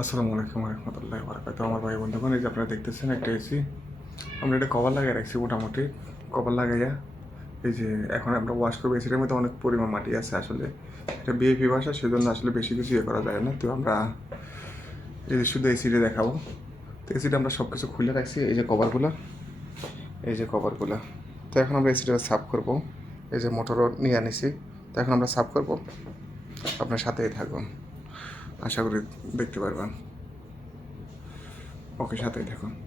আসসালামু আলাইকুম রহমতুল্লাহ বারকাত আমার ভাই বন্ধুগণ, এই যে আপনারা দেখতেছেন একটা এসি। আমরা এটা কভার লাগিয়ে রাখছি মোটামুটি। কভার লাগাইয়া, এই যে এখন আমরা ওয়াশ করব। এসিটার মধ্যে অনেক পরিমাণ মাটি আছে আসলে। এটা বিএপি ভাষা, সেজন্য আসলে বেশি কিছু ইয়ে করা যায় না। তো আমরা এই যে শুধু এসিটা দেখাবো। তো এসিটা আমরা সব কিছু খুলে রাখছি, এই যে কভারগুলো। এই যে কভারগুলো। তো এখন আমরা এসিটা সাফ করব। এই যে মোটরও নিয়ে আনিছি তো এখন আমরা সাফ করব। আপনার সাথেই থাকুন। আশা করি দেখতে পারবেন। ওকে সাথেই থাকুন।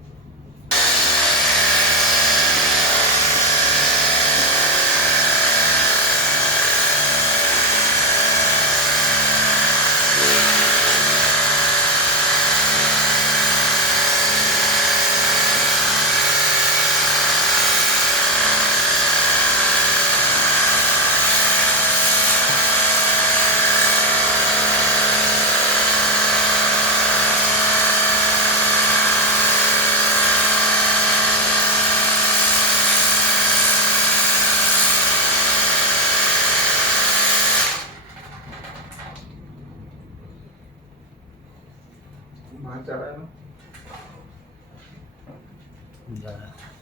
嗯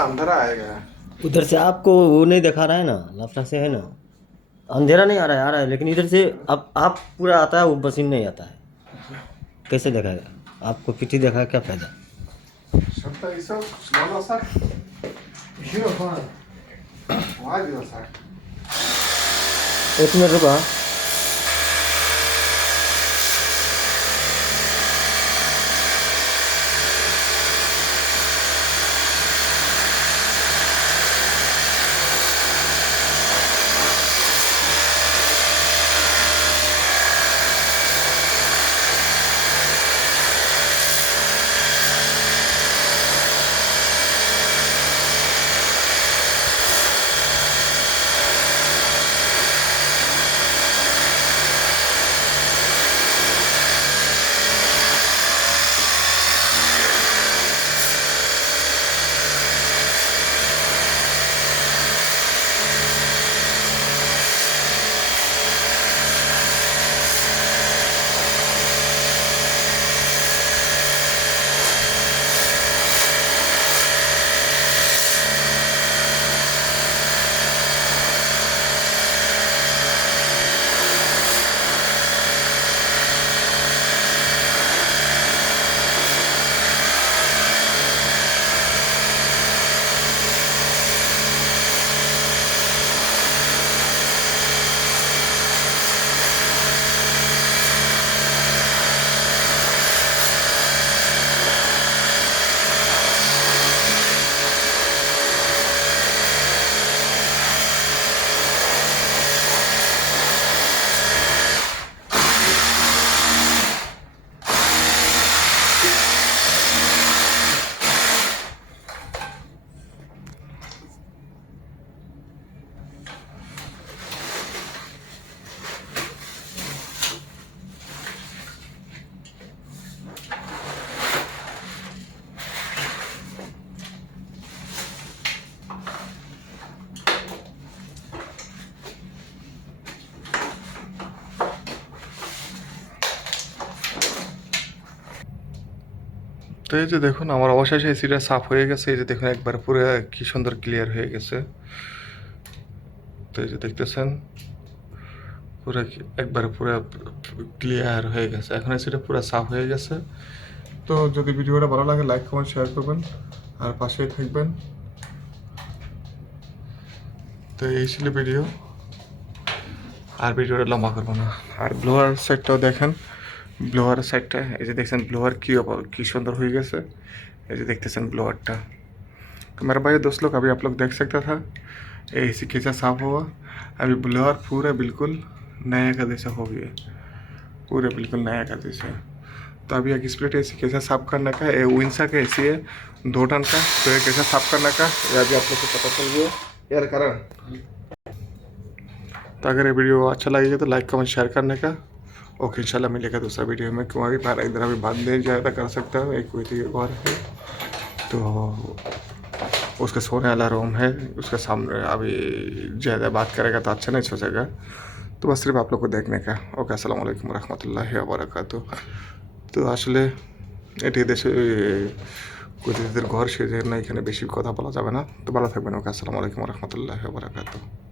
अंधेरा आएगा। उधर से आपको वो नहीं दिखा रहा है ना लाफड़ा से है ना। अंधेरा नहीं आ रहा है आ रहा है लेकिन इधर से अब आप पूरा आता है वो मशीन नहीं आता है। कैसे दिखाएगा? आपको पिटी देखा क्या फ़ायदा? Şurada ise তো এই যে দেখুন, আমার অবশেষে এসিটা সাফ হয়ে গেছে। এই যে দেখুন, একবার পুরো কি সুন্দর ক্লিয়ার হয়ে গেছে। তো এই যে দেখতেছেন, পুরো একবার পুরো ক্লিয়ার হয়ে গেছে। এখন এসিটা পুরো সাফ হয়ে গেছে। তো যদি ভিডিওটা ভালো লাগে লাইক কমেন্ট শেয়ার করবেন। আর পাশেই থাকবেন। তো এই ছিল ভিডিও আর ভিডিওটা লম্বা করব না। আর ব্লোয়ার সেটটাও দেখেন। ব্লোয়ার সাইডটা এই যে দেখছেন ব্লোয়ার কি অব- কি সুন্দর হয়ে গেছে এই যে দেখতেছেন ब्लोअर मेरे भाई दोस्त लोग अभी आप लोग देख सकता था ए सी कैसा साफ हुआ अभी ब्लोअर पूरा बिल्कुल नया का जैसा हो गया पूरा बिल्कुल नया का जैसा तो अभी एक स्प्लिट ए सी कैसा साफ करने का ये विंसा का ए सी है दो टन का तो ये कैसा साफ करने का ये अभी आप लोग को पता चल गया यार कारण तो अगर ये वीडियो अच्छा लगेगा तो लाइक कमेंट शेयर करने का ओके इंशाल्लाह मिलेगा दूसरा वीडियो में क्योंकि बार इधर अभी बाद में ज़्यादा कर सकता हूँ एक कोई और है तो उसका सोने वाला रूम है उसके सामने अभी ज़्यादा बात करेगा तो अच्छा नहीं सोचेगा तो बस सिर्फ आप लोग को देखने का ओके আসসালামু আলাইকুম রহমতুল্লাহ বারাকাতু তো আসলে এটি দেশে কুতিদের ঘর সে জন্য এখানে বেশি কথা বলা যাবে না তো ভালো থাকবেন ওকে আসসালামু আলাইকুম রহমতুল্লাহ বারাকাতু